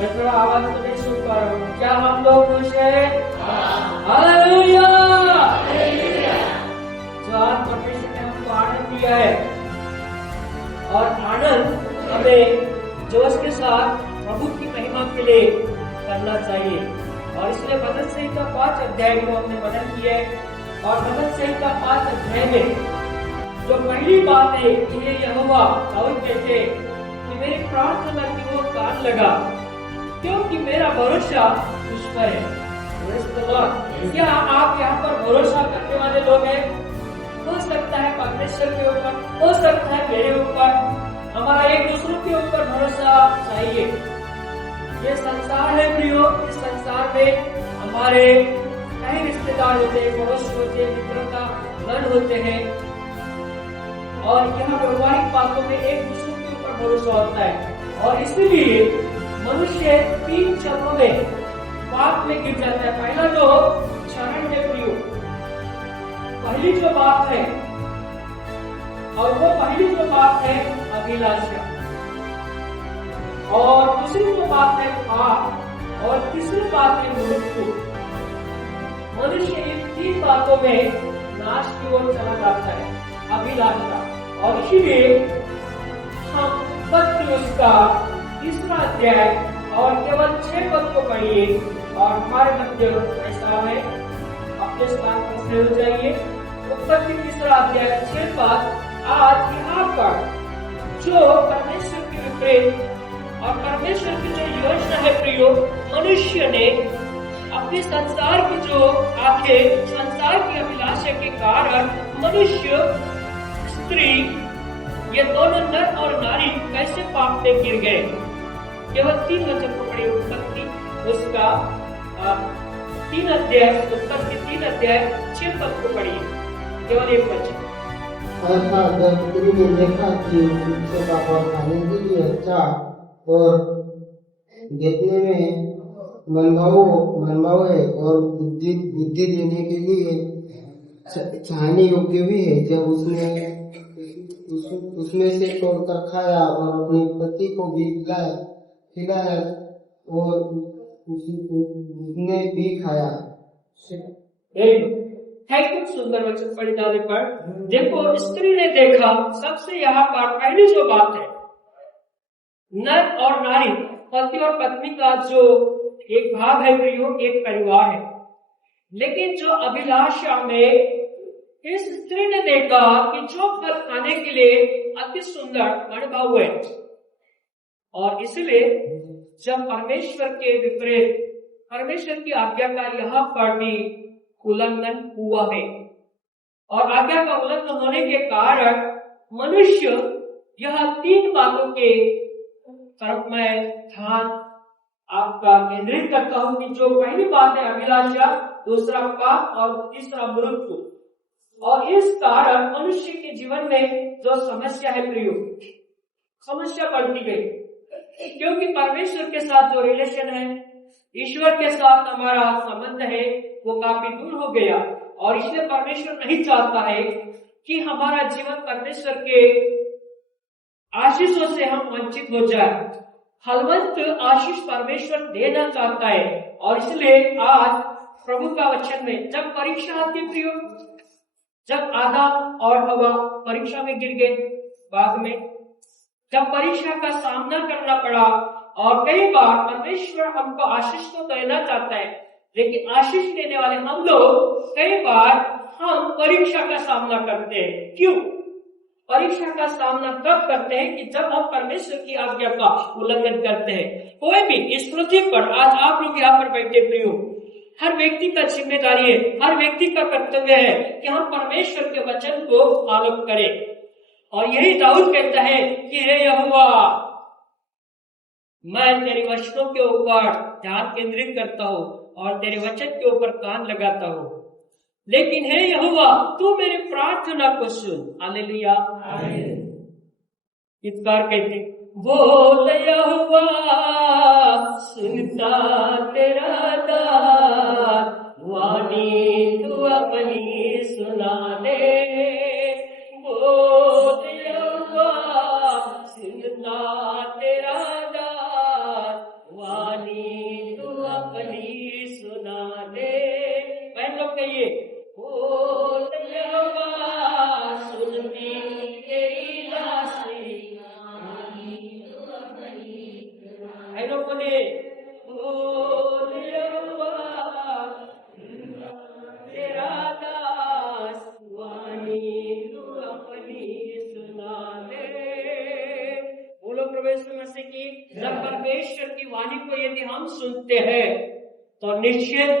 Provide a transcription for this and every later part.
मैं थोड़ा आवाज तो नहीं सुन पा रहा हूँ। क्या हम लोग खुश हैं? हालेलुया। जो आज परमेश्वर ने हमको आनंद दिया है, और आनंद हमें जोश के साथ प्रभु की महिमा के लिए करना चाहिए। और इसलिए भजन संहिता 5 अध्याय को हमने पठन किया है। और भजन संहिता 5 अध्याय में जो पहली बात है कि ये यहोवा दाऊद कहते कि मेरी प्रार्थना की वो कान लगा, क्योंकि मेरा भरोसा उस पर है। क्या आप यहाँ पर भरोसा करने वाले लोग हैं? हो सकता है परमेश्वर के ऊपर, हो सकता है मेरे ऊपर, हमारा एक दूसरों के ऊपर भरोसा चाहिए। ये संसार है प्रियो, इस संसार में हमारे कई रिश्तेदार होते हैं, पड़ोसी होते हैं, मित्रता गण होते हैं, और यहाँ व्यवहारिक बातों में एक दूसरे के ऊपर भरोसा होता है। और इसलिए मनुष्य 3 चरणों में पाप में गिर जाता है। पहला जो चरण है प्रियो, पहली जो बात है, और वो पहली जो बात है अभिलाषा, और दूसरी जो बात है पाप, और तीसरी बात है मृत्यु। मनुष्य इन 3 बातों में नाश की ओर चला जाता है, अभिलाषा। और इसीलिए हम पत्र उसका 3 अध्याय और केवल 6 पद को पढ़िए, और हमारे मध्य ऐसा है, अपने स्थान पर से हो जाइए। उत्पत्ति 3 अध्याय 6 पद। आज यहाँ पर जो परमेश्वर के विपरीत और परमेश्वर की जो योजना है प्रियो, मनुष्य ने अपने संसार की जो आंखें, संसार की अभिलाषा के कारण मनुष्य, स्त्री, ये दोनों नर और नारी कैसे पाप में गिर गए। केवल 3 वचन को पढ़िए। उत्पत्ति उसका 3 अध्याय, उत्पत्ति 3 अध्याय 6 पद को पढ़िए, केवल 1 वचन। अर्थात जब स्त्री ने देखा कि वृक्ष का फल खाने के लिए अच्छा और देखने में मनभाव है और बुद्धि देने के लिए चाहने योग्य भी है, जब उसमें से तोड़कर खाया और अपने पति को भी खिलाया और उसने भी खाया। खूब सुंदर वचन पढ़े जाने पर देखो, स्त्री ने देखा, सबसे यहाँ पर पहली जो बात है, नर और नारी, पति और पत्नी का जो एक भाव है प्रियो, एक परिवार है। लेकिन जो अभिलाषा में इस स्त्री ने देखा कि जो फल खाने के लिए अति सुंदर मनभाव है, और इसलिए जब परमेश्वर के विपरीत परमेश्वर की आज्ञा का यहाँ पर भी उल्लंघन हुआ है, और आज्ञा का उल्लंघन होने के कारण मनुष्य यह 3 बातों के तरफ मैं ध्यान आपका केंद्रित करता हूं कि जो पहली बात है अभिलाषा, दूसरा पाप और तीसरा मृत्यु। और इस कारण मनुष्य के जीवन में जो समस्या है प्रियो, समस्या बढ़ती गई, क्योंकि परमेश्वर के साथ जो रिलेशन है, ईश्वर के साथ हमारा संबंध है, वो काफी दूर हो गया। और इसलिए परमेश्वर नहीं चाहता है कि हमारा जीवन परमेश्वर के आशीषों से हम वंचित हो जाए। फलवंत आशीष परमेश्वर देना चाहता है। और इसलिए आज प्रभु का वचन में जब परीक्षा आती प्रियो, जब आदम और हवा परीक्षा में गिर गए बाद में, जब परीक्षा का सामना करना पड़ा, और कई बार परमेश्वर हमको आशीष तो देना चाहता है, लेकिन आशीष देने वाले हम लोग कई बार हम परीक्षा का सामना करते हैं। क्यों परीक्षा का सामना कब करते हैं? कि जब हम परमेश्वर की आज्ञा का उल्लंघन करते हैं। कोई भी इस पृथ्वी पर, आज आप लोग यहाँ पर बैठे प्रियो, हर व्यक्ति का जिम्मेदारी है, हर व्यक्ति का कर्तव्य है कि हम परमेश्वर के वचन को फॉलो करें। और यही दाऊद कहता है कि हे यहोवा, मैं तेरे वचनों के ऊपर ध्यान केंद्रित करता हूँ और तेरे वचन के ऊपर कान लगाता हूँ। लेकिन हे यहोवा, तू मेरी प्रार्थना को सुन। हालेलुया। गीतकार कहते, बोल यहोवा, सुनता तेरा दास, वाणी तू अपनी सुना दे। बोल यहोवा, सुनता तेरा दास, वाणी भाई लोगों ने तेरा दास वाणी तू अपनी सुना दे। बोलो प्रभु यीशु मसीह की। जब परमेश्वर की वाणी को यदि हम सुनते हैं तो निश्चित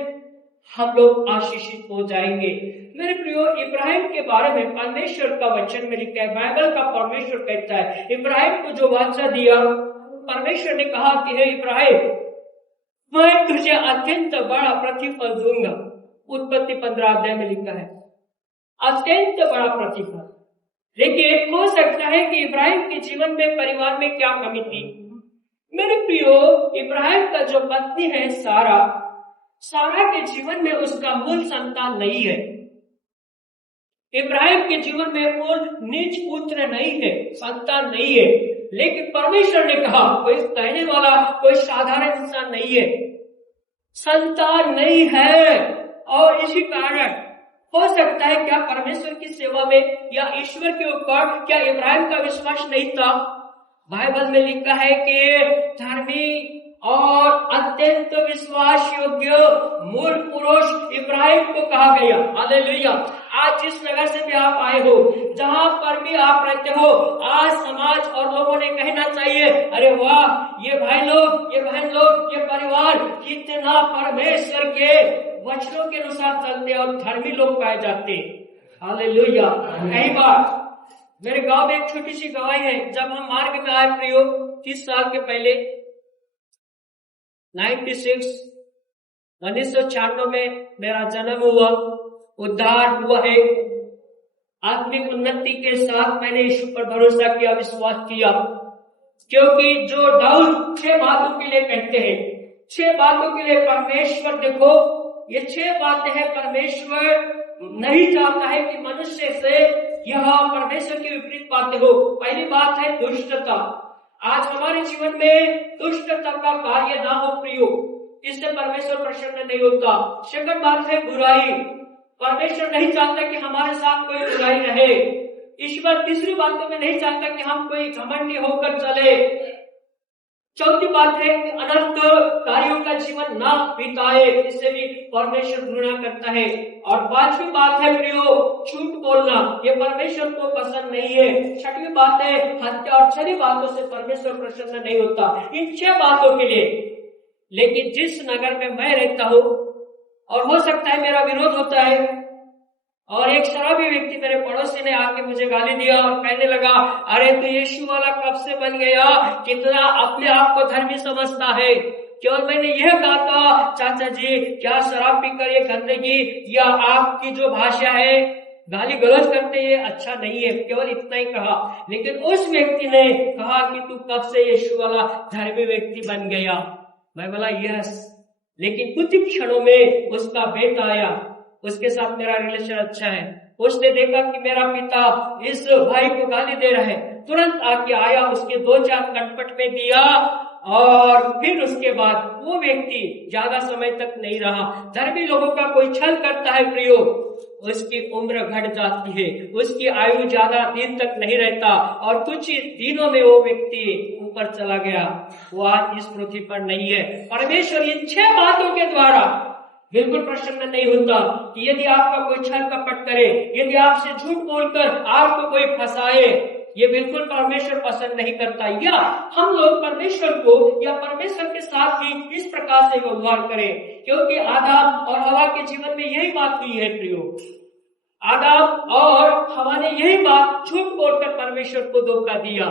हम लोग आशीषित हो जाएंगे। मेरे प्रियो, इब्राहिम के बारे में परमेश्वर का वचन में लिखा है, बाइबल का परमेश्वर कहता है, इब्राहिम को जो वाचा दिया, परमेश्वर ने कहा कि हे इब्राहिम, मैं तुझे अत्यंत बड़ा प्रतिफल दूंगा। उत्पत्ति 15 अध्याय में लिखा है, अत्यंत बड़ा प्रतिफल। लेकिन हो सकता है कि इब्राहिम के जीवन में, परिवार में क्या कमी थी। मेरे प्रियो, इब्राहिम का जो पत्नी है सारा के जीवन में उसका मूल संतान नहीं है। इब्राहिम के जीवन में मूल नीच पुत्र नहीं है, संतान नहीं है। लेकिन परमेश्वर ने कहा, कोई कहने वाला कोई साधारण इंसान नहीं है, संतान नहीं है। और इसी कारण हो सकता है क्या परमेश्वर की सेवा में या ईश्वर के ऊपर क्या इब्राहिम का विश्वास नहीं था। बाइबल में लिखा है कि धर्मी और अत्यंत विश्वास योग्य मूल पुरुष इब्राहिम को कहा गया। हालेलुया। आज जिस नगर से भी आप आए हो, जहां पर भी आप रहते हो, आज समाज और लोगों ने कहना चाहिए, अरे वाह, ये भाई लोग, ये बहन लोग, ये परिवार कितना परमेश्वर के वचनों के अनुसार चलते और धर्मी लोग पाए जाते। हालेलुया। कई बार मेरे गांव में एक छोटी सी गवाही है। जब हम मार्ग में आए प्रियो, 30 साल के पहले 1996 में मेरा जन्म हुआ, उद्धार हुआ है। आत्मिक उन्नति के साथ मैंने यीशु पर भरोसा किया, विश्वास किया। क्योंकि जो दाऊद 6 बातों के लिए कहते हैं, 6 बातों के लिए परमेश्वर, देखो ये 6 बातें हैं। परमेश्वर नहीं चाहता है कि मनुष्य से यह परमेश्वर की विपरीत बातें हो। पहली बात है दुष्टता। आज हमारे जीवन में दुष्टता का कार्य ना हो प्रियो, इससे परमेश्वर प्रसन्न नहीं होता। सेकंड बात है बुराई। परमेश्वर नहीं चाहता कि हमारे साथ कोई बुराई रहे। ईश्वर तीसरी बातों में नहीं चाहता कि हम कोई घमंडी होकर चले। चौथी बात है कि अनंत कार्यों का जीवन ना बिताए, इससे भी परमेश्वर घृणा करता है। और 5वीं बात है प्रियो, झूठ बोलना, ये परमेश्वर को पसंद नहीं है। 6वीं बात है हत्या, और 6 बातों से परमेश्वर प्रसन्न नहीं होता। इन 6 बातों के लिए, लेकिन जिस नगर में मैं रहता हूँ, और हो सकता है मेरा विरोध होता है, और एक शराबी व्यक्ति मेरे पड़ोसी ने आके मुझे गाली दिया और कहने लगा, अरे तू यीशु वाला कब से बन गया, कितना अपने आप को धर्मी समझता है। केवल मैंने यह कहा था, चाचा जी क्या शराब पीकर ये गंदगी या आपकी जो भाषा है गाली गलौज करते ये अच्छा नहीं है, केवल इतना ही कहा। लेकिन उस व्यक्ति ने कहा कि तू कब से यीशु वाला धर्मी व्यक्ति बन गया। मैं बोला यस। लेकिन कुछ क्षणों में उसका बेटा आया, उसके साथ मेरा रिलेशन अच्छा है। उसने देखा कि मेरा पिता इस भाई को गाली दे रहा है, तुरंत आके आया, उसके 2-4 कटपट में दिया, और फिर उसके बाद वो व्यक्ति ज्यादा समय तक नहीं रहा। धर्मी लोगों का कोई छल करता है प्रियो, उसकी उम्र घट जाती है, उसकी आयु ज्यादा दिन तक नहीं रहता, और कुछ दिनों में वो व्यक्ति ऊपर चला गया। वो आज इस पृथ्वी पर नहीं है। परमेश्वर इन 6 बातों के द्वारा बिल्कुल प्रसन्न नहीं होता कि यदि आपका कोई छल कपट करे, यदि आपसे झूठ बोलकर आपको कोई फंसाए, ये बिल्कुल परमेश्वर पसंद नहीं करता। या हम लोग परमेश्वर को या परमेश्वर के साथ ही इस प्रकार से व्यवहार करें, क्योंकि आदम और हवा के जीवन में यही बात हुई है प्रियो। आदम और हवा ने यही बात झूठ बोलकर परमेश्वर को धोखा दिया।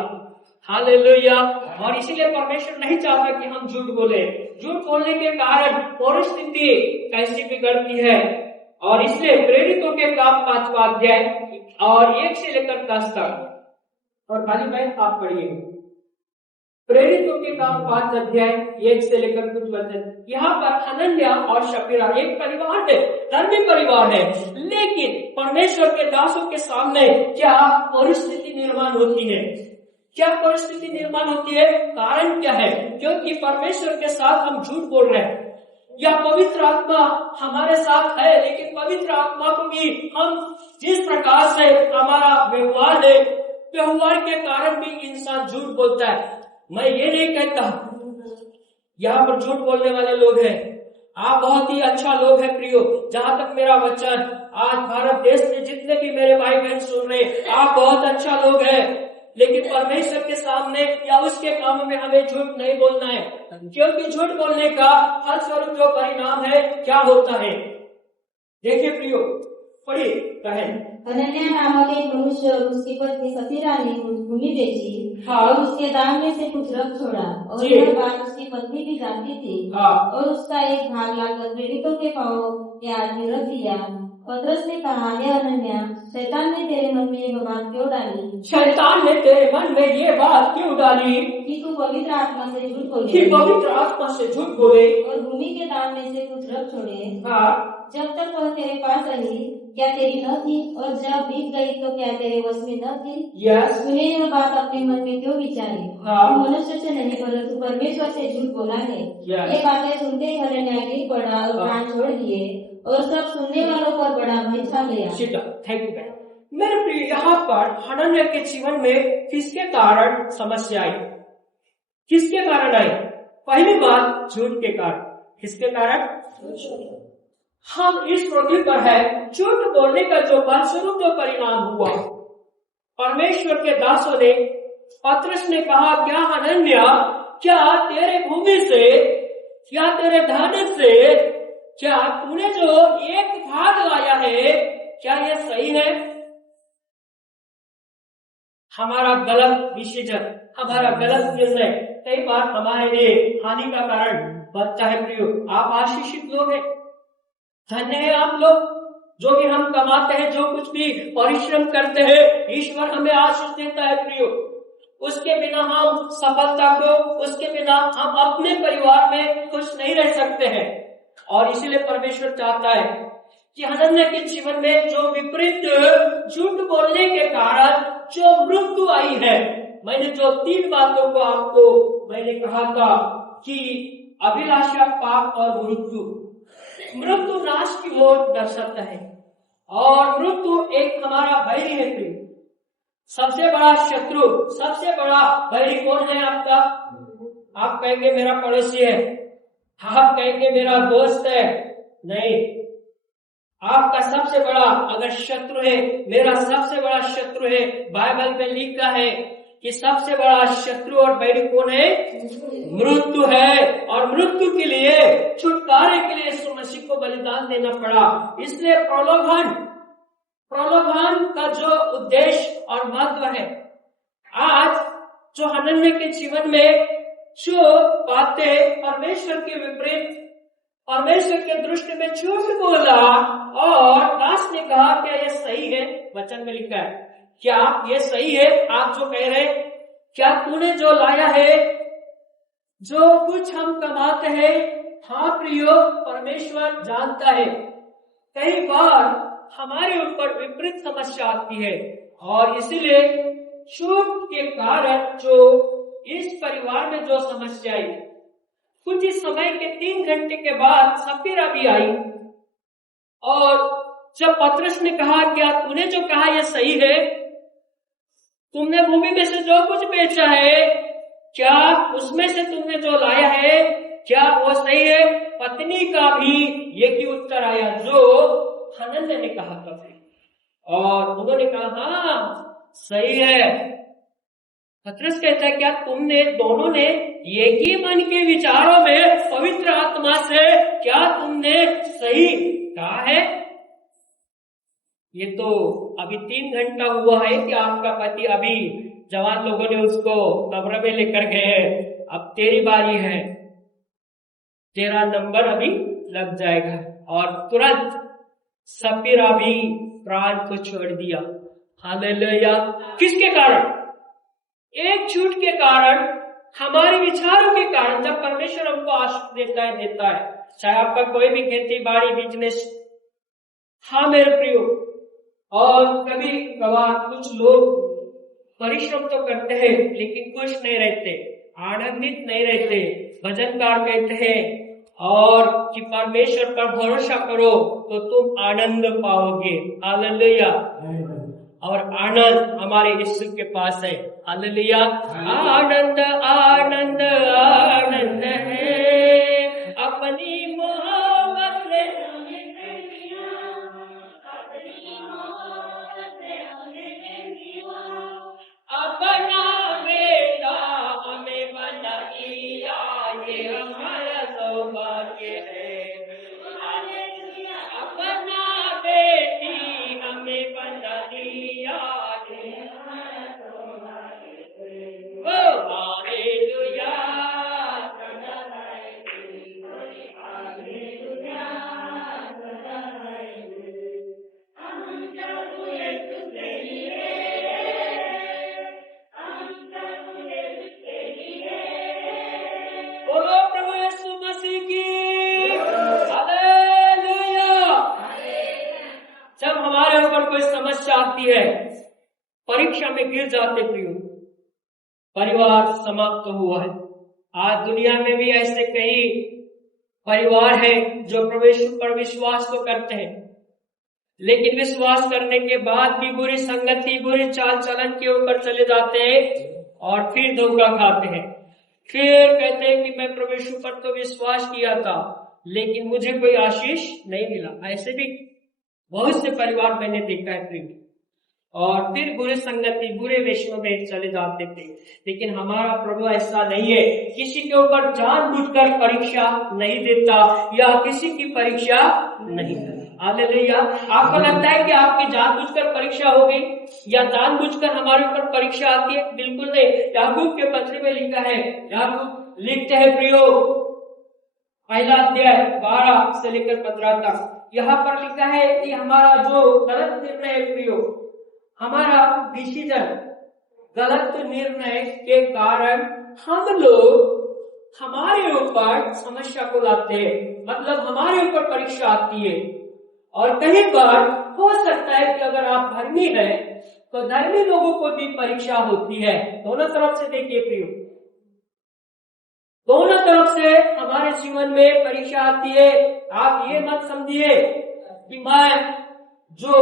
हालेलुया। और इसीलिए परमेश्वर नहीं चाहता कि हम झूठ बोले। झूठ बोलने के कारण परिस्थिति कैसी बिगड़ती है। और इसलिए प्रेरितों के काम 5वां अध्याय और 1 से लेकर 10 तक, और खाली बहन आप पढ़िए, प्रेरितों के काम 5 अध्याय 1 से लेकर कुछ वचन। यहाँ पर हनन्या और शपीरा एक परिवार है, धर्मी परिवार है, लेकिन परमेश्वर के दासों के सामने क्या परिस्थिति निर्माण होती है, क्या परिस्थिति निर्माण होती है, कारण क्या है? क्योंकि परमेश्वर के साथ हम झूठ बोल रहे हैं, या पवित्र आत्मा हमारे साथ है, लेकिन पवित्र आत्मा को भी हम जिस प्रकार से हमारा व्यवहार है, व्यवहार के कारण भी इंसान झूठ बोलता है। मैं ये नहीं कहता यहाँ पर झूठ बोलने वाले लोग हैं। आप बहुत ही अच्छा लोग हैं प्रियो। जहाँ तक मेरा वचन आज भारत देश में जितने भी मेरे भाई बहन सुन रहे, आप बहुत अच्छा लोग हैं, लेकिन परमेश्वर के सामने या उसके काम में हमें झूठ नहीं बोलना है, क्योंकि झूठ बोलने का फलस्वरूप जो परिणाम है क्या होता है। देखिए प्रियो, पढ़िए बहन। अनन्या नामक एक मनुष्य और उसकी पत्नी सफीरा ने भूमि बेची हाँ। और उसके दाम में से कुछ रख छोड़ा, और जी। यह बात उसकी पत्नी भी जानती थी। हाँ। और उसका एक भाग लाकर पीड़ितों के पांवों के आगे रख दिया। पतरस ने कहा, हे अनन्या, शैतान ने तेरे मन में यह बात क्यों डाली? शैतान ने तेरे मन में ये बात क्यों डाली कि तू पवित्र आत्मा से झूठ बोले, कि पवित्र आत्मा से झूठ बोले और भूमि के दाम में से कुछ रख छोड़े? हाँ। जब तक वह तेरे पास रही क्या तेरी न थी, और जब बीत गई तो क्या तेरे वश में न थी? यस। तूने यह बात अपने मन में क्यों विचारी? हाँ। तू मनुष्य से नहीं परंतु परमेश्वर से झूठ बोला है। Yes. ये बातें सुनते ही अनन्या गिर पड़ा और प्राण छोड़ दिए, और सब सुनने वालों पर बड़ा भय छा गया। थैंक यू बहन। मेरे प्रिय, यहाँ पर हनन्या के जीवन में किसके कारण समस्या आई? किसके कारण आई? पहली बात झूठ के कारण। किसके कारण? हम इस पृथ्वी पर है, झूठ बोलने का जो फलस्वरूप जो परिणाम हुआ, परमेश्वर के दासों ने, पतरस ने कहा, क्या हनन्या, क्या तेरे भूमि से, क्या तेरे धन से, क्या तूने जो एक भाग लाया है, क्या यह सही है? हमारा गलत डिसीजन, हमारा गलत निर्णय कई बार हमारे लिए हानि का कारण बनता है प्रियो। आप आशीषित लोग हैं, धन्य है आप लोग, जो भी हम कमाते हैं, जो कुछ भी परिश्रम करते हैं, ईश्वर हमें आशीष देता है प्रियो। उसके बिना हम सफलता को, उसके बिना हम अपने परिवार में खुश नहीं रह सकते हैं। और इसीलिए परमेश्वर चाहता है कि हनन्या के जीवन में जो विपरीत झूठ बोलने के कारण जो मृत्यु आई है, मैंने जो 3 बातों को आपको मैंने कहा था कि अभिलाषा, पाप और मृत्यु। मृत्यु नाश की ओर दर्शाता है, और मृत्यु एक हमारा बैरी है प्रिय। सबसे बड़ा शत्रु, सबसे बड़ा बैरी कौन है आपका? आप कहेंगे मेरा पड़ोसी है, आप कहेंगे मेरा दोस्त है। नहीं, आपका सबसे बड़ा अगर शत्रु है, मेरा सबसे बड़ा शत्रु है, बाइबल में लिखा है कि सबसे बड़ा शत्रु और बैरी कौन है? मृत्यु है। और मृत्यु के लिए, छुटकारे के लिए यीशु मसीह को बलिदान देना पड़ा। इसलिए प्रलोभन का जो उद्देश्य और महत्व है, आज जो हनन्या के जीवन में जो बातें परमेश्वर के विपरीत, परमेश्वर के दृष्टि में झूठ बोला, और दास ने कहा क्या यह सही है? वचन में लिखा है, क्या ये सही है? आप जो कह रहे, क्या तूने जो लाया है, जो कुछ हम कमाते हैं, हाँ प्रियो, परमेश्वर जानता है कई बार हमारे ऊपर विपरीत समस्या आती है, और इसीलिए झूठ के कारण जो इस परिवार में जो समस्या आई, कुछ ही समय के 3 घंटे के बाद सफीरा भी आई, और जब पतरस ने कहा क्या तूने जो कहा यह सही है? तुमने भूमि में से जो कुछ बेचा है, क्या उसमें से तुमने जो लाया है, क्या वो सही है? पत्नी का भी एक ही उत्तर आया जो हनन्या ने कहा था, और उन्होंने कहा हाँ सही है। पतरस कहता है क्या तुमने दोनों ने एक ही मन के विचारों में पवित्र आत्मा से क्या तुमने सही कहा है? ये तो अभी 3 घंटा हुआ है कि आपका पति, अभी जवान लोगों ने उसको कब्र में लेकर गए, अब तेरी बारी है, तेरा नंबर अभी लग जाएगा। और तुरंत सफीरा भी प्राण को छोड़ दिया। हालेलुया। किसके कारण? एक झूठ के कारण, हमारे विचारों के कारण। जब परमेश्वर हमको आशीष देता है, चाहे आपका कोई भी खेती बाड़ी बिजनेस, हाँ मेरे प्रियो, और कभी कभार कुछ लोग परिश्रम तो करते हैं लेकिन खुश नहीं रहते, आनंदित नहीं रहते। भजनकार कहते हैं और कि परमेश्वर पर भरोसा करो तो तुम आनंद पाओगे। हालेलुया। और आनंद हमारे यीशु के पास है। हालेलुया। आनंद आनंद आनंद है, ये हमारा सौभाग्य है। अपना बेटी हमें बना दिया है, ओ हालेलुया, बोलो प्रभु यीशु मसीह की हालेलुया। जब हमारे ऊपर कोई समस्या आती है, परीक्षा में गिर जाते प्रियो, परिवार समाप्त तो हुआ है। आज दुनिया में भी ऐसे कई परिवार हैं जो प्रभु यीशु पर विश्वास तो करते हैं, लेकिन विश्वास करने के बाद भी बुरी संगति, बुरी चाल चलन के ऊपर चले जाते हैं और फिर धोखा खाते हैं। फिर कहते हैं कि मैं प्रभु यीशु पर तो विश्वास किया था, लेकिन मुझे कोई आशीष नहीं मिला। ऐसे भी बहुत से परिवार मैंने देखा है प्रिय, और फिर बुरे संगति, बुरे वेशों में चले जाते थे। लेकिन हमारा प्रभु ऐसा नहीं है, किसी के ऊपर जानबूझकर परीक्षा नहीं देता या किसी की परीक्षा नहीं करता। हालेलुया। आपको लगता है कि आपकी जानबूझकर परीक्षा हो गई या जानबूझकर हमारे ऊपर परीक्षा आती है? बिल्कुल नहीं। याकूब के पत्र में लिखा है, याकूब लिखते हैं प्रियो, पहला अध्याय 12 से लेकर 15 तक, यहाँ पर लिखा है कि हमारा जो गलत निर्णय है प्रियो, हमारा डिसीजन, गलत निर्णय के कारण हम लोग हमारे ऊपर समस्या को लाते हैं, मतलब हमारे ऊपर परीक्षा आती है। और कई बार हो सकता है कि अगर आप धर्मी हैं तो धर्मी लोगों को भी परीक्षा होती है। दोनों तरफ से देखिए प्रियो, दोनों तरफ से हमारे जीवन में परीक्षा आती है। आप ये मत समझिए कि मैं जो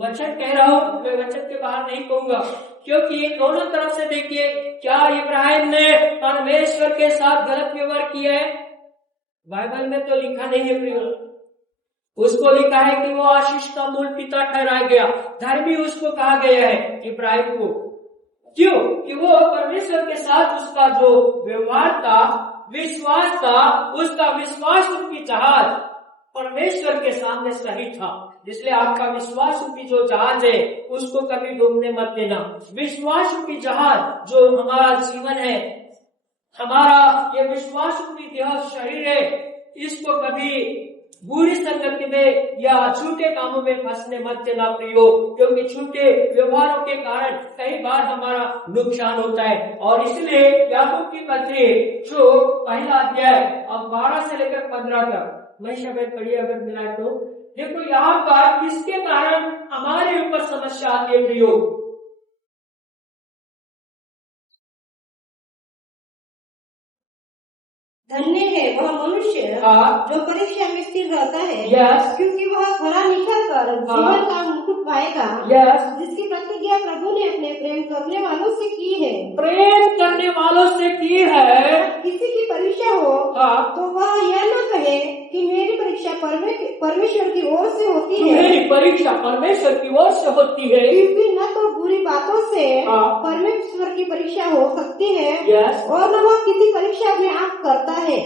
वचन कह रहा हूं मैं वचन के बाहर नहीं कहूंगा, क्योंकि दोनों तरफ से देखिए, क्या इब्राहिम ने परमेश्वर के साथ गलत व्यवहार किया है? बाइबल में तो लिखा नहीं है प्रियो। उसको लिखा है कि वो आशीष का मूल पिता ठहराया गया, धर्मी उसको कहा गया है इब्राहिम को। क्यों? कि वो परमेश्वर के साथ उसका जो व्यवहार था, विश्वास था, उसका विश्वास रूपी जहाज परमेश्वर के सामने सही था। इसलिए आपका विश्वास रूपी जो जहाज है उसको कभी डूबने मत देना। विश्वास रूपी जहाज जो हमारा जीवन है, हमारा ये विश्वास रूपी देह शरीर है, इसको कभी बुरी संगति में या झूठे कामों में फंसने मत देना प्रियो, क्योंकि झूठे व्यवहारों के कारण कई बार हमारा नुकसान होता है। और इसलिए याकूब की पत्री जो पहला अध्याय अब 12 से लेकर 15 तक, मैं शब्द पढ़िए अगर मिला तो देखो, यहाँ पर किसके कारण हमारे ऊपर समस्या आती है प्रियो? धन्य है वह मनुष्य जो परीक्षा में स्थिर रहता है, क्योंकि वह खरा निखर कर जीवन का मुकुट पाएगा, जिसकी प्रतिज्ञा प्रभु ने अपने प्रेम करने वालों से की है। प्रेम करने वालों से की है। किसी की परीक्षा हो तो वह यह न कहे कि मेरी परीक्षा परमेश्वर की ओर से होती है। मेरी परीक्षा परमेश्वर की ओर से होती है, क्योंकि न तो बुरी बातों से परमेश्वर की परीक्षा हो सकती है और न वह किसी परीक्षा में आप करता है,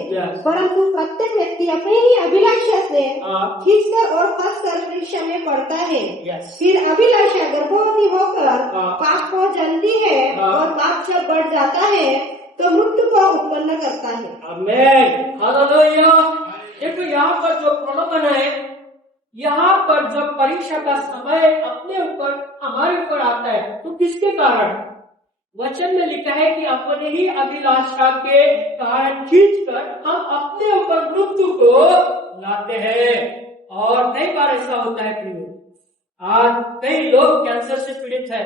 परंतु प्रत्येक व्यक्ति अपनी ही अभिलाषा से खींचकर और फंसकर परीक्षा में पड़ता है। फिर अभिलाषा गर्भवती होकर पाप को जन्मती है और पाप जब बढ़ जाता है तो मृत्यु को उत्पन्न करता है। आमीन, हालेलुया। देखो यहाँ पर जो प्रलोभन है, यहाँ पर जब परीक्षा का समय अपने ऊपर हमारे ऊपर आता है तो किसके कारण? वचन में लिखा है कि अपने ही अभिलाषा के कारण खींचकर हम अपने ऊपर मृत्यु को लाते हैं। और कई बार ऐसा होता है प्रियो, आज कई लोग कैंसर से पीड़ित है।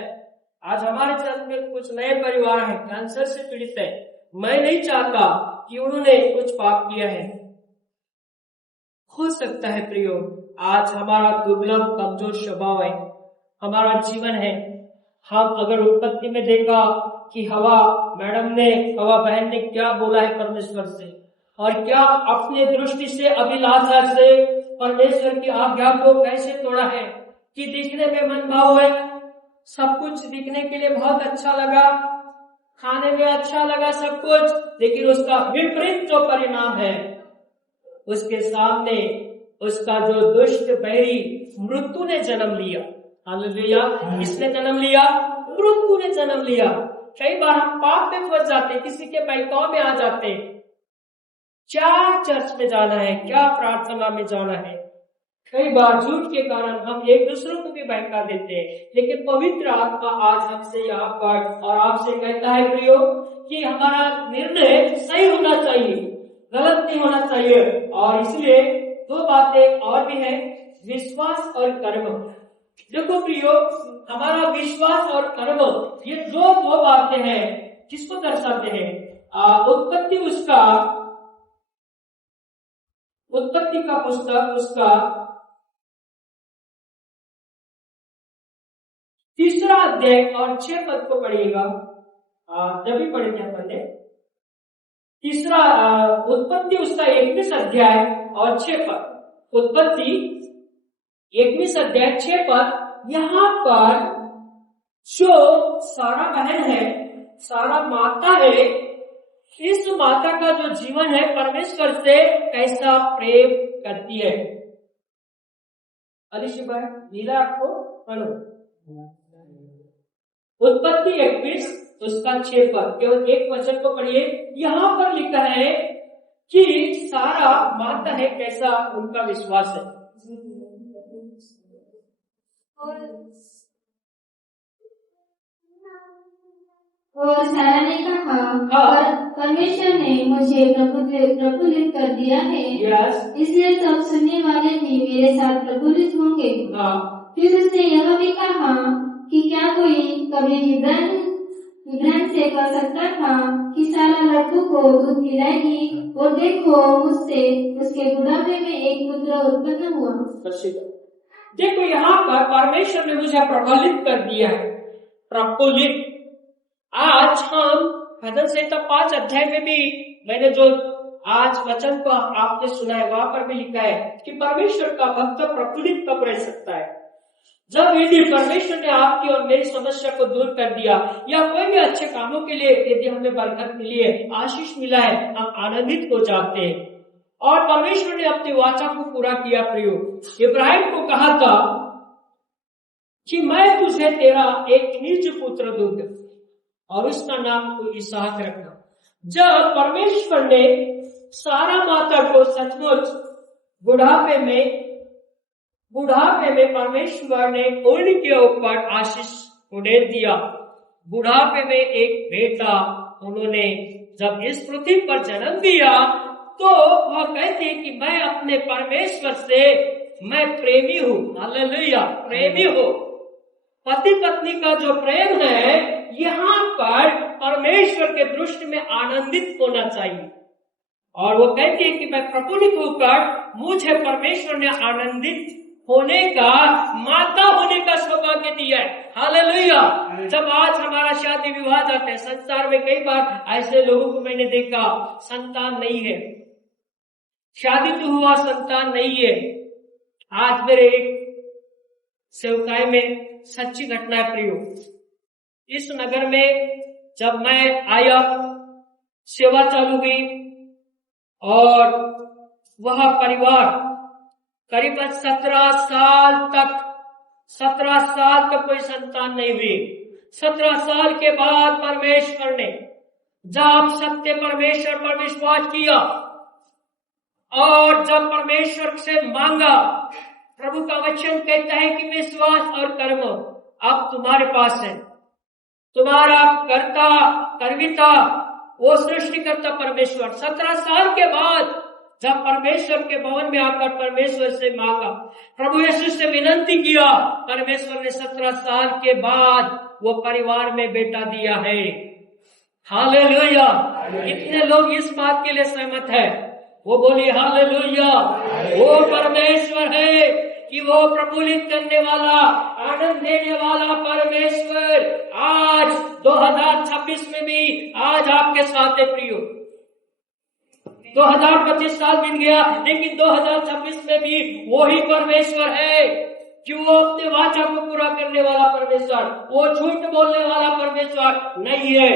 आज हमारे चर्च में कुछ नए परिवार हैं कैंसर से पीड़ित है। मैं नहीं चाहता कि उन्होंने कुछ पाप किया है। हो सकता है प्रियो, आज हमारा दुर्लभ कमजोर स्वभाव है, हमारा जीवन है। हम अगर उत्पत्ति में देखा कि हवा बहन ने क्या बोला है परमेश्वर से, और क्या अपने दृष्टि से अभिलाषा से परमेश्वर की आज्ञा को कैसे तोड़ा है कि दिखने में मनभाव है, सब कुछ दिखने के लिए बहुत अच्छा लगा, खाने में अच्छा लगा सब कुछ, लेकिन उसका विपरीत जो परिणाम है, उसके सामने उसका जो दुष्ट बैरी मृत्यु ने जन्म लिया। हालेलुया। किसने जन्म लिया? मृत्यु ने जन्म लिया। कई बार हम पाप में फंस जाते, किसी के बहकाव में आ जाते, क्या चर्च में जाना है, क्या प्रार्थना में जाना है। कई बार झूठ के कारण हम एक दूसरे को भी बहका देते हैं। लेकिन पवित्र आत्मा आज हमसे यहाँ पर और आपसे कहता है प्रियो कि हमारा निर्णय सही होना चाहिए, गलत नहीं होना चाहिए। और इसलिए दो बातें और भी है, विश्वास और कर्म। देखो प्रियो, हमारा विश्वास और कर्म, ये दो बातें हैं, किसको दर्शाते हैं? उत्पत्ति का पुस्तक उसका 3 अध्याय और 6 पद को पढ़िएगा। जब भी पढ़े थे अपन ने 3 उत्पत्ति उसका 21 अध्याय और 6 पद। उत्पत्ति 21 अध्याय 6 पद। यहाँ पर जो सारा बहन है, सारा माता है, इस माता का जो जीवन है परमेश्वर से कैसा प्रेम करती है। अलिशी भाई नीला आपको पढ़ो। उत्पत्ति 21 उसका 6 पद, केवल एक वचन को पढ़िए। यहाँ पर लिखा है कि सारा माता है, कैसा उनका विश्वास है। और सारा ने कहा, परमेश्वर ने मुझे प्रफुल्लित कर दिया है, इसलिए सब सुनने वाले भी मेरे साथ प्रफुल्लित होंगे। फिर उसने यह भी कहा कि क्या कोई कभी विभ्रांत से कह सकता था कि सारा लड़कों को दूध पिलाएगी, और देखो मुझसे उसके बुढ़ापे में एक पुत्र उत्पन्न हुआ। देखो यहाँ पर परमेश्वर ने मुझे प्रफुल्लित कर दिया है, प्रफुल्लित। आज हम भजन संहिता 5 अध्याय में भी मैंने जो आज वचन को आपने सुना है, वहां पर भी लिखा है कि परमेश्वर का भक्त प्रफुल्लित कब रह सकता है? जब यदि परमेश्वर ने आपकी और मेरी समस्या को दूर कर दिया, या कोई भी अच्छे कामों के लिए यदि हमें बरकत मिली है, आशीष मिला है, हम आनंदित हो जाते हैं। और परमेश्वर ने अपनी वाचा को पूरा किया। प्रियो, इब्राहिम को कहा था कि मैं तुझे तेरा एक निज पुत्र दूंगा और उसका नाम तू इसहाक रखना। जब परमेश्वर ने सारा माता को सचमुच बुढ़ापे में परमेश्वर ने उनके ऊपर आशीष उड़ेल दिया। बुढ़ापे में एक बेटा उन्होंने जब इस पृथ्वी पर जन्म दिया, तो वह कहते कि मैं अपने परमेश्वर से मैं प्रेमी हूँ। हालेलुया, प्रेमी हूँ। पति पत्नी का जो प्रेम है, यहाँ पर परमेश्वर के दृष्टि में आनंदित होना चाहिए। और वो कहती है कि मैं प्रफुल्लित होकर मुझे परमेश्वर ने आनंदित होने का, माता होने का सौभाग्य दिया है। हालेलुया। जब आज हमारा शादी विवाह जाते हैं, संसार में कई बार ऐसे लोगों को मैंने देखा, संतान नहीं है, शादी तो हुआ, संतान नहीं है। आज मेरे एक सेवकाई में सच्ची घटना है प्रियो। इस नगर में जब मैं आया, सेवा चालू हुई, और वह परिवार करीबन 17 साल तक कोई संतान नहीं हुई। 17 साल के बाद परमेश्वर ने जब सत्य परमेश्वर पर विश्वास किया और जब परमेश्वर से मांगा, प्रभु का वचन कहता है कि विश्वास और कर्म अब तुम्हारे पास है। तुम्हारा कर्ता कर्मिता वो सृष्टिकर्ता परमेश्वर 17 साल के बाद जब परमेश्वर के भवन में आकर परमेश्वर से मांगा, प्रभु यीशु से विनती किया, परमेश्वर ने 17 साल के बाद वो परिवार में बेटा दिया है। हालेलुया। कितने लोग इस बात के लिए सहमत है? वो बोली हालेलुया। वो परमेश्वर है कि वो प्रफुल्लित करने वाला, आनंद देने वाला परमेश्वर आज 2026 में भी आज आपके साथ है प्रियो। 2025 साल बीत गया, लेकिन 2026 में भी वही परमेश्वर है कि वो अपने वाचा को पूरा करने वाला परमेश्वर, वो झूठ बोलने वाला परमेश्वर नहीं है।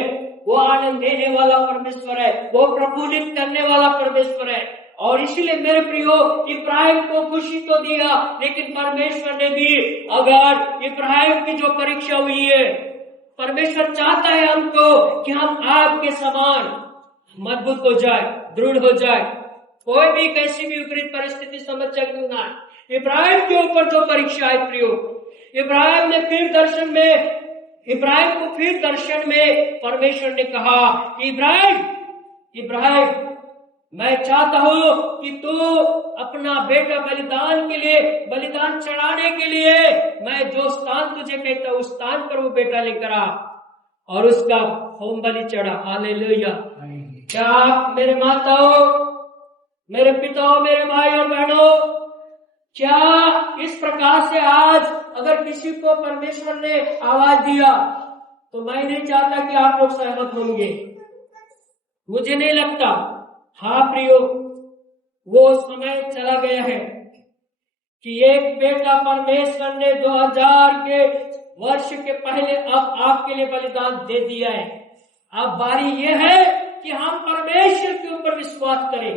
वो आनंद देने वाला परमेश्वर है, वो प्रफुल्लित करने वाला परमेश्वर है। और इसलिए मेरे प्रियो, इब्राहिम को खुशी तो दिया, लेकिन परमेश्वर ने भी, अगर इब्राहिम की जो परीक्षा हुई है, परमेश्वर चाहता है हमको कि हम आपके समान मजबूत हो जाए, दृढ़ हो जाए, कोई भी कैसी भी विपरीत परिस्थिति समस्या क्यों ना है। इब्राहिम के ऊपर जो परीक्षा है प्रियो, इब्राहिम को फिर दर्शन में परमेश्वर ने कहा, इब्राहिम मैं चाहता हूं कि तू अपना बेटा बलिदान चढ़ाने के लिए मैं जो स्थान तुझे कहता हूं उस स्थान पर वो बेटा लेकर आ और उसका होम बलि चढ़ा। हालेलुया। क्या आप मेरे माताओं, मेरे पिताओं, मेरे भाई और बहनों, क्या इस प्रकार से आज अगर किसी को परमेश्वर ने आवाज दिया तो मैं नहीं चाहता कि आप लोग सहमत होंगे, मुझे नहीं लगता। हाँ प्रियो, वो समय चला गया है कि एक बेटा परमेश्वर ने 2000 के वर्ष के पहले अब आपके लिए बलिदान दे दिया है। अब बारी ये है कि हम परमेश्वर के ऊपर विश्वास करें,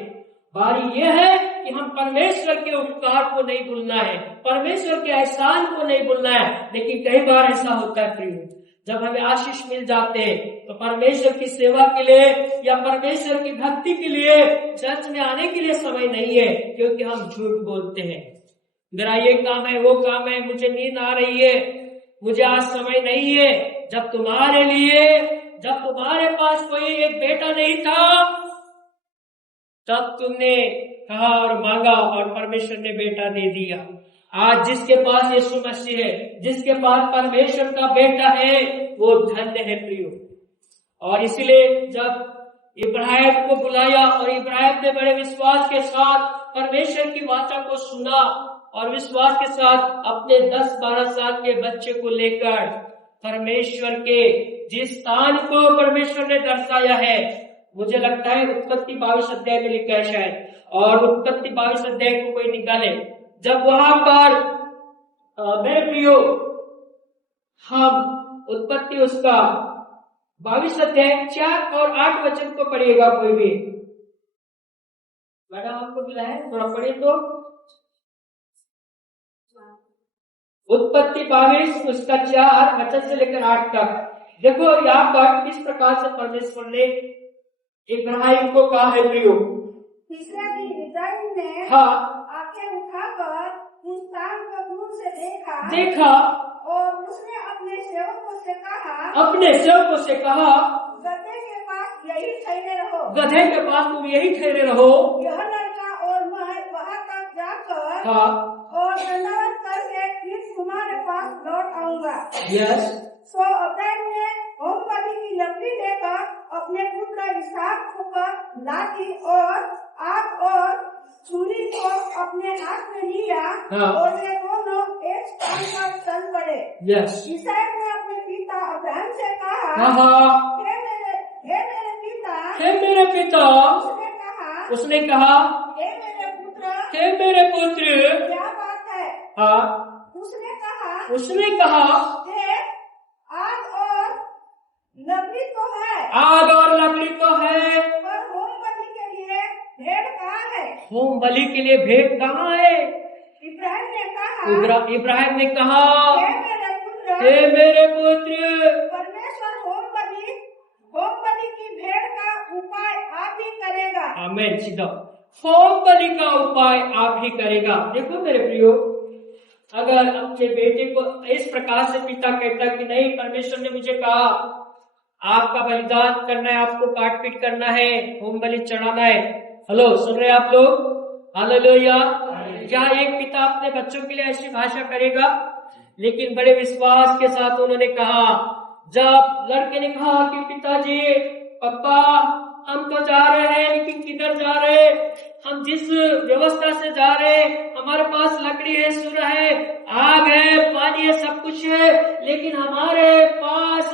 बारी ये है कि हम परमेश्वर के उपकार को नहीं भूलना है, परमेश्वर के एहसान को नहीं भूलना है। लेकिन कई बार ऐसा होता है प्रियो, जब हमें आशीष मिल जाते हैं तो परमेश्वर की सेवा के लिए या परमेश्वर की भक्ति के लिए चर्च में आने के लिए समय नहीं है, क्योंकि हम झूठ बोलते हैं, मेरा ये काम है, वो काम है, मुझे नींद आ रही है, मुझे आज समय नहीं है। जब तुम्हारे पास कोई एक बेटा नहीं था, तब तुमने कहा और मांगा और परमेश्वर ने बेटा दे दिया। आज जिसके पास यीशु मसीह है, जिसके पास परमेश्वर का बेटा है, वो धन्य है प्रियो। और इसलिए जब इब्राहिम को बुलाया और इब्राहिम ने बड़े विश्वास के साथ परमेश्वर की वाचा को सुना और विश्वास के साथ अपने 10-12 साल के बच्चे को लेकर परमेश्वर के जिस स्थान को परमेश्वर ने दर्शाया है, मुझे लगता है उत्पत्ति 22 अध्याय में लिखा है शायद, और उत्पत्ति 22 अध्याय को कोई निकाले, जब वहां पर मेरे प्रियो हम उत्पत्ति उसका 22 अध्याय 4 और 8 वचन को पढ़िएगा। कोई भी मैडम आपको मिला है, थोड़ा पढ़िए तो। उत्पत्ति 22 उसका 4 वचन से लेकर 8 तक देखो, यहाँ पर किस प्रकार से परमेश्वर ने इब्राहिम को कहा है प्रियो। तीसरे दिन इब्राहिम ने आंखें उठाकर उस स्थान को दूर से देखा और उसने अपने सेवकों से कहा, गधे के पास यही ठहरे रहो, यह लड़का और मैं वहाँ तक जाकर और दंडवत करके फिर तुम्हारे पास लौट आऊंगा। सो अब्राहम ने होम बलि की लकड़ी लेकर अपने पुत्र इसहाक को लाठी और आग और छुरी को अपने हाथ में लिया और वे दोनों एक स्थान पर चल पड़े। इसहाक ने अपने पिता अब्राहम से कहा, हे मेरे पिता। उसने कहा, हे मेरे पुत्र। क्या बात है? उसने कहा आग और लकड़ी तो है, पर होम बलि के लिए भेड़ कहाँ है? होम बलि के लिए भेड़ कहाँ है? इब्राहिम ने कहा, हे मेरे पुत्र, परमेश्वर होम बलि की भेड़ का उपाय आप ही करेगा। आमीन। सीधा होम बलि का उपाय आप ही करेगा। देखो मेरे प्रियो, अगर अपने बेटे को इस प्रकार से पिता कहता कि नहीं, परमेश्वर ने मुझे कहा आपका बलिदान करना है, आपको काट पीट करना है, होम बलि चढ़ाना है। हेलो, सुन रहे आप लोग? हालेलुया। क्या एक पिता अपने बच्चों के लिए ऐसी भाषा करेगा? लेकिन बड़े विश्वास के साथ उन्होंने कहा, जब लड़के ने कहा कि पिताजी, पापा हम तो जा रहे हैं, लेकिन किधर जा रहे? हम जिस व्यवस्था से जा रहे, हमारे पास लकड़ी है, सुर है, आग है, पानी है, सब कुछ है, लेकिन हमारे पास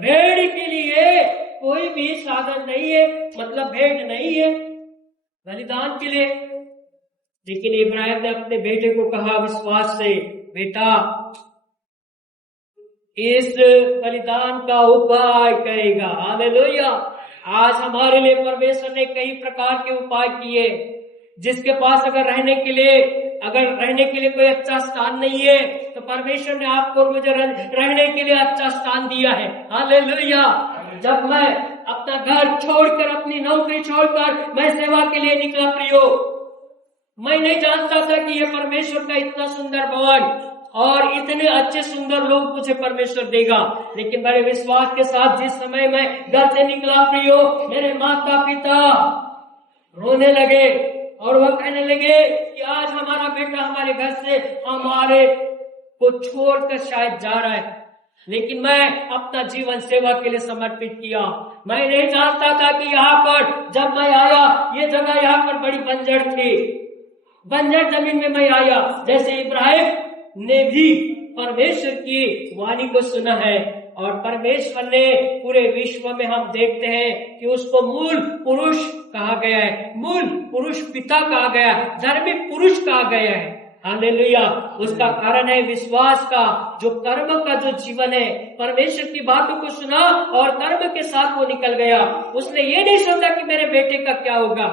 भेड़ के लिए कोई भी साधन नहीं है, मतलब भेड़ नहीं है बलिदान के लिए। लेकिन इब्राहिम ने अपने बेटे को कहा विश्वास से, बेटा इस बलिदान का उपाय करेगा। हालेलुया। आज हमारे लिए परमेश्वर ने कई प्रकार के उपाय किए। जिसके पास अगर रहने के लिए कोई अच्छा स्थान नहीं है, तो परमेश्वर ने आपको और मुझे रहने के लिए अच्छा स्थान दिया है। हालेलुया। जब मैं अपना घर छोड़कर, अपनी नौकरी छोड़कर मैं सेवा के लिए निकला प्रियो, मैं नहीं जानता था कि ये परमेश्वर का इतना सुंदर भवन और इतने अच्छे सुंदर लोग मुझे परमेश्वर देगा। लेकिन बड़े विश्वास के साथ जिस समय मैं घर से निकला प्रियो, मेरे माता पिता रोने लगे और वह कहने लगे कि आज हमारा बेटा हमारे घर से हमारे को छोड़कर शायद जा रहा है। लेकिन मैं अपना जीवन सेवा के लिए समर्पित किया। मैं नहीं जानता था कि यहाँ पर जब मैं आया, ये जगह यहाँ पर बड़ी बंजर थी। बंजर जमीन में मैं आया। जैसे इब्राहिम ने भी परमेश्वर की वाणी को सुना है, और परमेश्वर ने पूरे विश्व में हम देखते हैं कि उसको मूल पुरुष कहा गया है, मूल पुरुष पिता कहा गया है, धर्मी पुरुष कहा गया है। हालेलुया। उसका कारण है विश्वास का, जो कर्म का जो जीवन है। परमेश्वर की बातों को सुना और कर्म के साथ वो निकल गया। उसने ये नहीं सोचा कि मेरे बेटे का क्या होगा।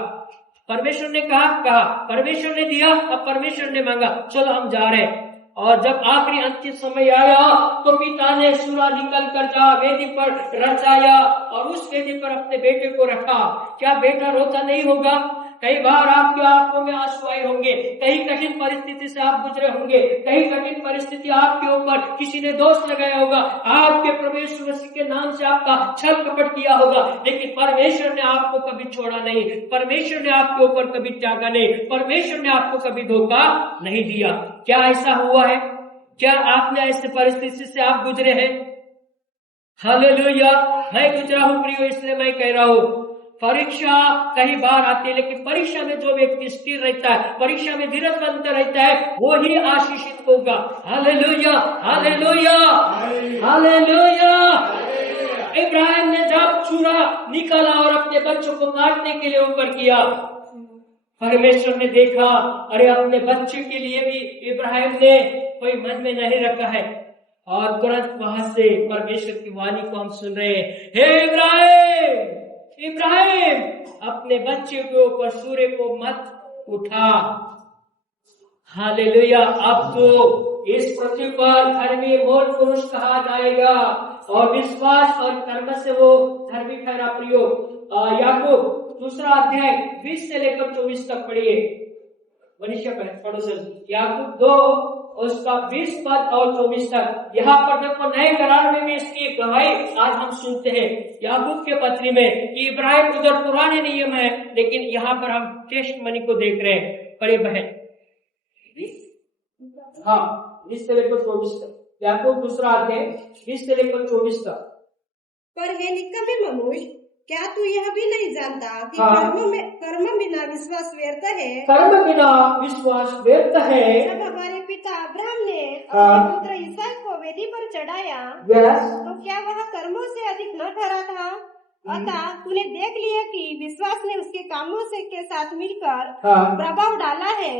परमेश्वर ने कहा, परमेश्वर ने दिया, अब परमेश्वर ने मांगा, चलो हम जा रहे हैं। और जब आखिरी अंतिम समय आया तो पिता ने सूरा निकल कर जा वेदी पर रचाया और उस वेदी पर अपने बेटे को रखा। क्या बेटा रोता नहीं होगा? कई बार आपकी आंखों में आंसू आए होंगे, कहीं कठिन परिस्थिति से आप गुजरे होंगे, कहीं कठिन परिस्थिति आपके ऊपर किसी ने दोष लगाया होगा, आपके परमेश्वर मसीह के नाम से आपका छल कपट किया होगा, लेकिन परमेश्वर ने आपको कभी छोड़ा नहीं, परमेश्वर ने आपके ऊपर कभी त्यागा नहीं, परमेश्वर ने आपको कभी धोखा नहीं दिया। क्या ऐसा हुआ है? क्या आपने ऐसे परिस्थिति से आप गुजरे हैं? हालेलुया। मैं गुजरा हूं प्रियो, इसलिए मैं कह रहा हूं, परीक्षा कई बार आती है, लेकिन परीक्षा में जो व्यक्ति स्थिर रहता है, परीक्षा में धीरजवंत रहता है, वो ही आशीषित होगा। Hallelujah, hallelujah, hallelujah. इब्राहिम ने जब छुरा निकाला और अपने बच्चों को काटने के लिए ऊपर किया, परमेश्वर ने देखा, अरे अपने बच्चे के लिए भी इब्राहिम ने कोई मन में नहीं रखा है, और तुरंत वहां से परमेश्वर की वाणी को हम सुन रहे हैं, हे इब्राहिम, इब्राहिम, अपने बच्चे के ऊपर सूर्य को मत उठा। हालेलुया। अब तो इस पृथ्वी पर धर्मी मूल पुरुष कहा जाएगा, और विश्वास और कर्म से वो धर्मी ठहरा प्रियो। याकूब 2 अध्याय 20 से लेकर 24 तक पढ़िए। मनुष्य पढ़ो सर, याकूब 2 उसका 20 पद और 24 तक। यहाँ पर देखो, नए करार में भी इसकी गवाही आज हम सुनते हैं याकूब के पत्री में कि इब्राहिम उधर पुराने नियम है, लेकिन यहाँ पर हम टेस्ट मनी को देख रहे हैं। पढ़े बहन, 20 से लेकर 24 तक। याकूब 2 अध्याय 20 से लेकर 24 तक। पर हे निकम्मे मनुष्य, क्या तू यह भी नहीं जानता कि कर्म बिना विश्वास व्यर्थ है? कर्म बिना विश्वास व्यर्थ है। जब हमारे पिता अब्राहम ने अपने पुत्र इसहाक को वेदी पर चढ़ाया, तो क्या वह कर्मों से अधिक न ठहरा था? अतः तूने देख लिया कि विश्वास ने उसके कामों से के साथ मिलकर प्रभाव डाला है,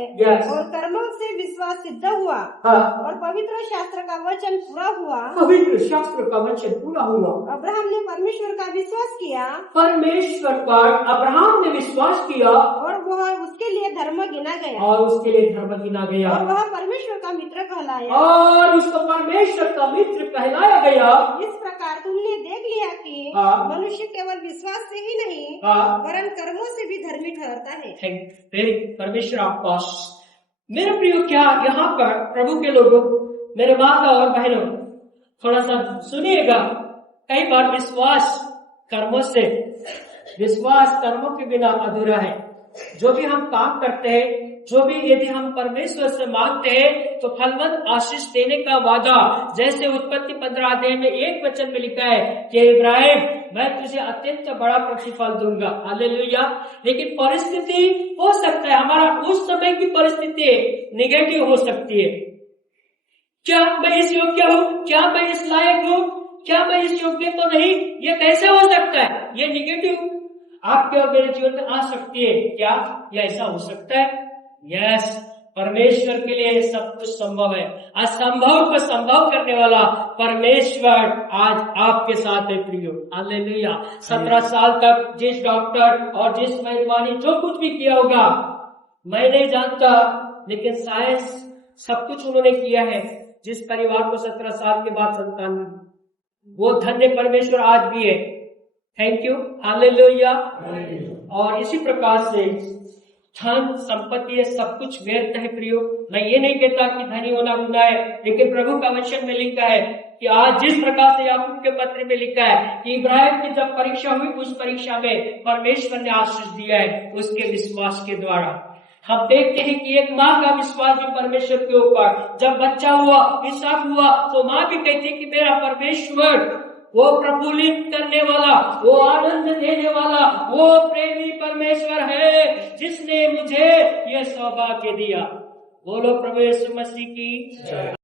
और कर्मों से विश्वास सिद्ध हुआ, और पवित्र शास्त्र का वचन पूरा हुआ। पवित्र शास्त्र का वचन पूरा हुआ। अब्राहम ने परमेश्वर का विश्वास किया, परमेश्वर पर अब्राहम ने विश्वास किया, और वह उसके लिए धर्म गिना गया, और उसके लिए धर्म गिना गया, और वह परमेश्वर का मित्र कहलाया, और उसको परमेश्वर का मित्र कहलाया गया। इस प्रकार तुमने देख लिया कि मनुष्य केवल विश्वास से ही नहीं, वरन कर्मों से भी धर्मी ठहरता है। परमेश्वर आपका मेरे प्रियो, क्या यहाँ पर प्रभु के लोगों, मेरे माता और बहनों, थोड़ा सा सुनिएगा। कई बार विश्वास कर्मों के बिना अधूरा है। जो भी हम काम करते हैं, जो भी यदि हम परमेश्वर से मांगते हैं, तो फलवंत आशीष देने का वादा, जैसे उत्पत्ति 15 अध्याय में 1 वचन में लिखा है कि इब्राहिम, मैं तुझे अत्यंत बड़ा प्रतिफल दूंगा। हालेलुया। लेकिन परिस्थिति हो सकता है, हमारा उस समय की परिस्थिति निगेटिव हो सकती है। क्या मैं इस योग्य हूँ? क्या मैं इस लायक हूँ? क्या मैं इस योग्य तो नहीं? ये कैसे हो सकता है? ये निगेटिव आपके और मेरे जीवन में आ सकती है। क्या ये ऐसा हो सकता है? यस। परमेश्वर के लिए सब कुछ संभव है। असंभव को संभव करने वाला परमेश्वर आज आपके साथ है प्रियो। हालेलुया। 17 साल तक जिस डॉक्टर और जिस वैद्यवानी जो कुछ भी किया होगा मैं नहीं जानता, लेकिन साइंस सब कुछ उन्होंने किया है। जिस परिवार को 17 साल के बाद संतान मिली, वो धन्य परमेश्वर आज भी है। Thank you. हालेलुया। और इसी प्रकार से धन संपत्ति ये सब कुछ व्यर्थ है प्रियो। मैं ये नहीं कहता कि धनी होना गुनाह है, लेकिन प्रभु का वचन में लिखा है कि आज जिस प्रकार से याकूब के पत्र में लिखा है कि इब्राहिम की जब परीक्षा हुई, उस परीक्षा में परमेश्वर ने आशीष दिया है उसके विश्वास के द्वारा। हम देखते हैं कि एक माँ का विश्वास भी परमेश्वर के ऊपर, जब बच्चा हुआ, इसहाक हुआ, तो माँ भी कहती है कि मेरा परमेश्वर वो प्रफुल्लित करने वाला, वो आनंद देने वाला, वो प्रेमी परमेश्वर है जिसने मुझे ये सौभाग्य दिया। बोलो प्रभु यीशु मसीह की जय।